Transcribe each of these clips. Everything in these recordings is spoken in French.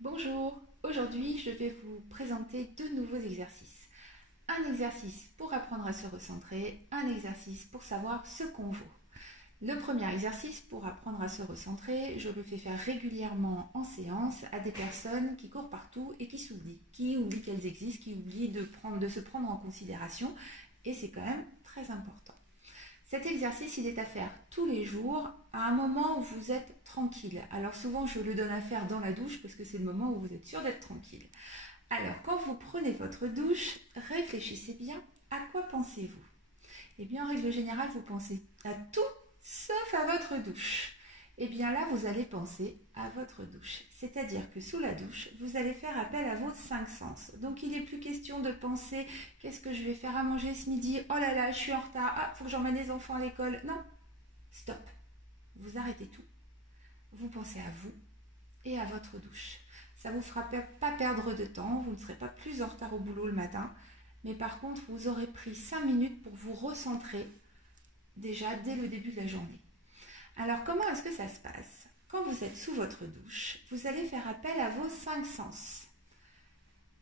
Bonjour, aujourd'hui je vais vous présenter deux nouveaux exercices. Un exercice pour apprendre à se recentrer, un exercice pour savoir ce qu'on vaut. Le premier exercice pour apprendre à se recentrer, je le fais faire régulièrement en séance à des personnes qui courent partout et qui s'oublient, qui oublient qu'elles existent, qui oublient de se prendre en considération, et c'est quand même très important. Cet exercice, il est à faire tous les jours à un moment où vous êtes tranquille. Alors souvent, je le donne à faire dans la douche parce que c'est le moment où vous êtes sûr d'être tranquille. Alors, quand vous prenez votre douche, réfléchissez bien, à quoi pensez-vous? Eh bien, en règle générale, vous pensez à tout sauf à votre douche. Eh bien là, vous allez penser à votre douche. C'est-à-dire que sous la douche, vous allez faire appel à vos cinq sens. Donc il n'est plus question de penser qu'est-ce que je vais faire à manger ce midi? Oh là là, je suis en retard. Ah, il faut que j'emmène les enfants à l'école. Non, stop. Vous arrêtez tout. Vous pensez à vous et à votre douche. Ça ne vous fera pas perdre de temps. Vous ne serez pas plus en retard au boulot le matin. Mais par contre, vous aurez pris 5 minutes pour vous recentrer déjà dès le début de la journée. Alors, comment est-ce que ça se passe? Quand vous êtes sous votre douche, vous allez faire appel à vos cinq sens.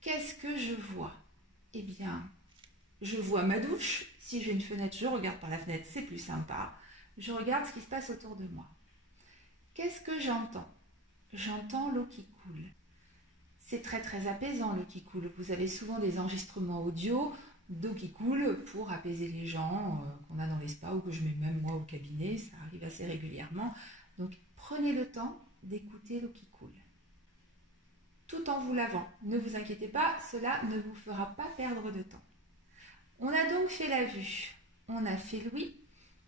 Qu'est-ce que je vois? Eh bien, je vois ma douche. Si j'ai une fenêtre, je regarde par la fenêtre, c'est plus sympa. Je regarde ce qui se passe autour de moi. Qu'est-ce que j'entends? J'entends l'eau qui coule. C'est très très apaisant l'eau qui coule. Vous avez souvent des enregistrements audio d'eau qui coule pour apaiser les gens qu'on a dans les spas ou que je mets même moi au cabinet, ça arrive assez régulièrement. Donc prenez le temps d'écouter l'eau qui coule. Tout en vous lavant. Ne vous inquiétez pas, cela ne vous fera pas perdre de temps. On a donc fait la vue, on a fait l'ouïe,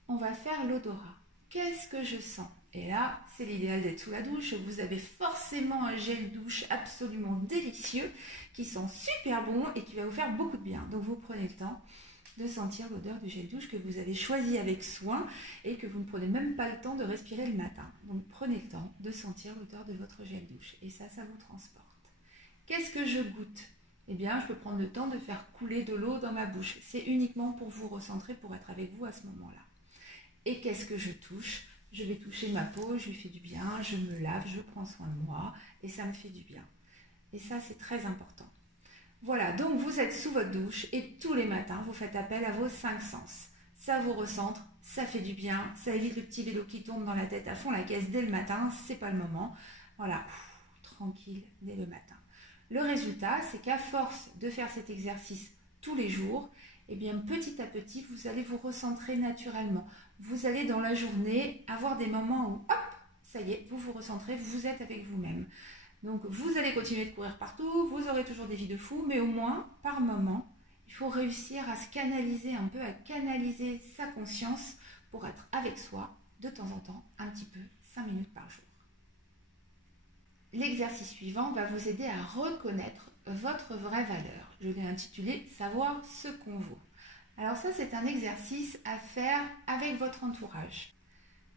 on va faire l'odorat. Qu'est-ce que je sens? Et là, c'est l'idéal d'être sous la douche. Vous avez forcément un gel douche absolument délicieux qui sent super bon et qui va vous faire beaucoup de bien. Donc vous prenez le temps de sentir l'odeur du gel douche que vous avez choisi avec soin et que vous ne prenez même pas le temps de respirer le matin. Donc prenez le temps de sentir l'odeur de votre gel douche et ça vous transporte. Qu'est-ce que je goûte? Eh bien, je peux prendre le temps de faire couler de l'eau dans ma bouche. C'est uniquement pour vous recentrer, pour être avec vous à ce moment-là. Et qu'est-ce que je touche? Je vais toucher ma peau, je lui fais du bien, je me lave, je prends soin de moi et ça me fait du bien. Et ça, c'est très important. Voilà, donc vous êtes sous votre douche et tous les matins, vous faites appel à vos cinq sens. Ça vous recentre, ça fait du bien, ça évite le petit vélo qui tombe dans la tête à fond la caisse dès le matin, c'est pas le moment. Voilà, tranquille dès le matin. Le résultat, c'est qu'à force de faire cet exercice tous les jours, et bien petit à petit, vous allez vous recentrer naturellement. Vous allez dans la journée avoir des moments où, hop, ça y est, vous vous recentrez, vous êtes avec vous-même. Donc vous allez continuer de courir partout, vous aurez toujours des vies de fou, mais au moins, par moment, il faut réussir à se canaliser un peu, à canaliser sa conscience pour être avec soi de temps en temps, un petit peu, 5 minutes par jour. L'exercice suivant va vous aider à reconnaître votre vraie valeur. Je l'ai intitulé « Savoir ce qu'on vaut ». Alors ça, c'est un exercice à faire avec votre entourage.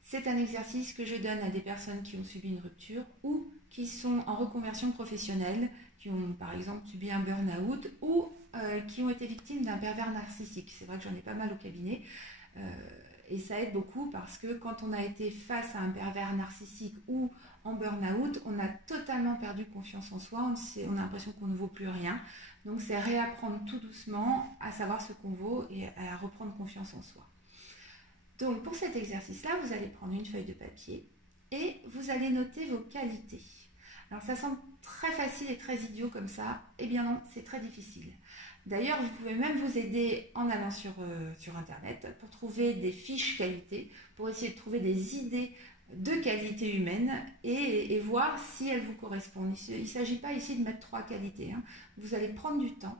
C'est un exercice que je donne à des personnes qui ont subi une rupture ou qui sont en reconversion professionnelle, qui ont par exemple subi un burn-out ou qui ont été victimes d'un pervers narcissique. C'est vrai que j'en ai pas mal au cabinet. Et ça aide beaucoup parce que quand on a été face à un pervers narcissique ou en burn-out, on a totalement perdu confiance en soi, on a l'impression qu'on ne vaut plus rien. Donc c'est réapprendre tout doucement à savoir ce qu'on vaut et à reprendre confiance en soi. Donc pour cet exercice-là, vous allez prendre une feuille de papier et vous allez noter vos qualités. Alors ça semble très facile et très idiot comme ça, eh bien non, c'est très difficile. D'ailleurs, vous pouvez même vous aider en allant sur Internet pour trouver des fiches qualité, pour essayer de trouver des idées de qualité humaine et voir si elles vous correspondent. Il ne s'agit pas ici de mettre 3 qualités. Vous allez prendre du temps,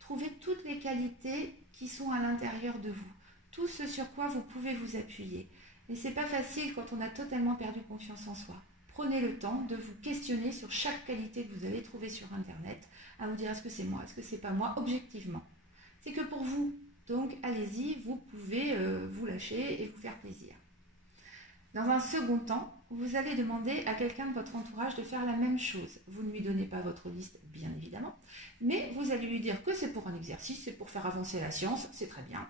trouver toutes les qualités qui sont à l'intérieur de vous, tout ce sur quoi vous pouvez vous appuyer. Et ce n'est pas facile quand on a totalement perdu confiance en soi. Prenez le temps de vous questionner sur chaque qualité que vous allez trouver sur Internet, à vous dire est-ce que c'est moi, est-ce que c'est pas moi, objectivement. C'est que pour vous, donc allez-y, vous pouvez vous lâcher et vous faire plaisir. Dans un second temps, vous allez demander à quelqu'un de votre entourage de faire la même chose. Vous ne lui donnez pas votre liste, bien évidemment, mais vous allez lui dire que c'est pour un exercice, c'est pour faire avancer la science, c'est très bien.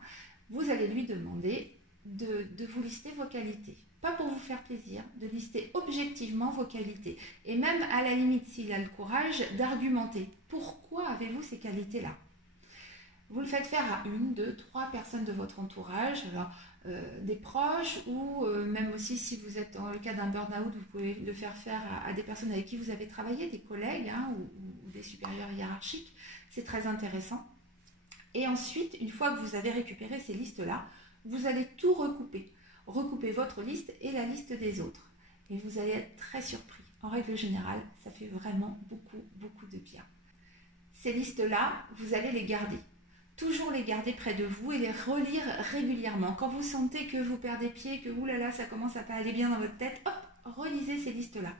Vous allez lui demander de vous lister vos qualités. pas pour vous faire plaisir, de lister objectivement vos qualités. Et même à la limite, s'il a le courage, d'argumenter. Pourquoi avez-vous ces qualités-là? Vous le faites faire à 1, 2, 3 personnes de votre entourage, alors, des proches ou même aussi si vous êtes dans le cas d'un burn-out, vous pouvez le faire faire à des personnes avec qui vous avez travaillé, des collègues hein, ou des supérieurs hiérarchiques. C'est très intéressant. Et ensuite, une fois que vous avez récupéré ces listes-là, vous allez tout recouper. Recouper votre liste et la liste des autres. Et vous allez être très surpris. En règle générale, ça fait vraiment beaucoup de bien. Ces listes-là, vous allez les garder. Toujours les garder près de vous et les relire régulièrement. Quand vous sentez que vous perdez pied, que oulala, ça commence à pas aller bien dans votre tête, hop, relisez ces listes-là.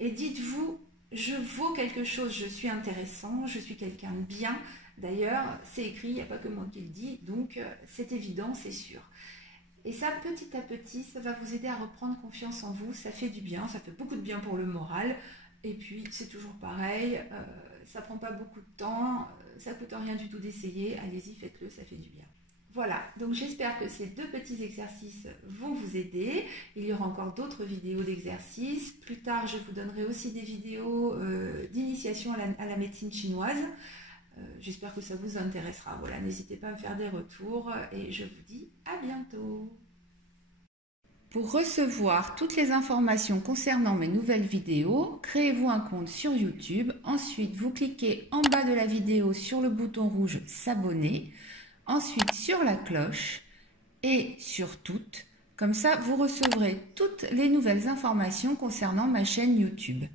Et dites-vous, je vaux quelque chose, je suis intéressant, je suis quelqu'un de bien. D'ailleurs, c'est écrit, il n'y a pas que moi qui le dis, donc c'est évident, c'est sûr. Et ça, petit à petit, ça va vous aider à reprendre confiance en vous. Ça fait du bien, ça fait beaucoup de bien pour le moral. Et puis, c'est toujours pareil, ça prend pas beaucoup de temps, ça coûte rien du tout d'essayer. Allez-y, faites-le, ça fait du bien. Voilà, donc j'espère que ces 2 petits exercices vont vous aider. Il y aura encore d'autres vidéos d'exercices. Plus tard, je vous donnerai aussi des vidéos d'initiation à la médecine chinoise. J'espère que ça vous intéressera. Voilà, n'hésitez pas à me faire des retours et je vous dis à bientôt. Pour recevoir toutes les informations concernant mes nouvelles vidéos, créez-vous un compte sur YouTube. Ensuite, vous cliquez en bas de la vidéo sur le bouton rouge s'abonner. Ensuite, sur la cloche et sur toutes. Comme ça, vous recevrez toutes les nouvelles informations concernant ma chaîne YouTube.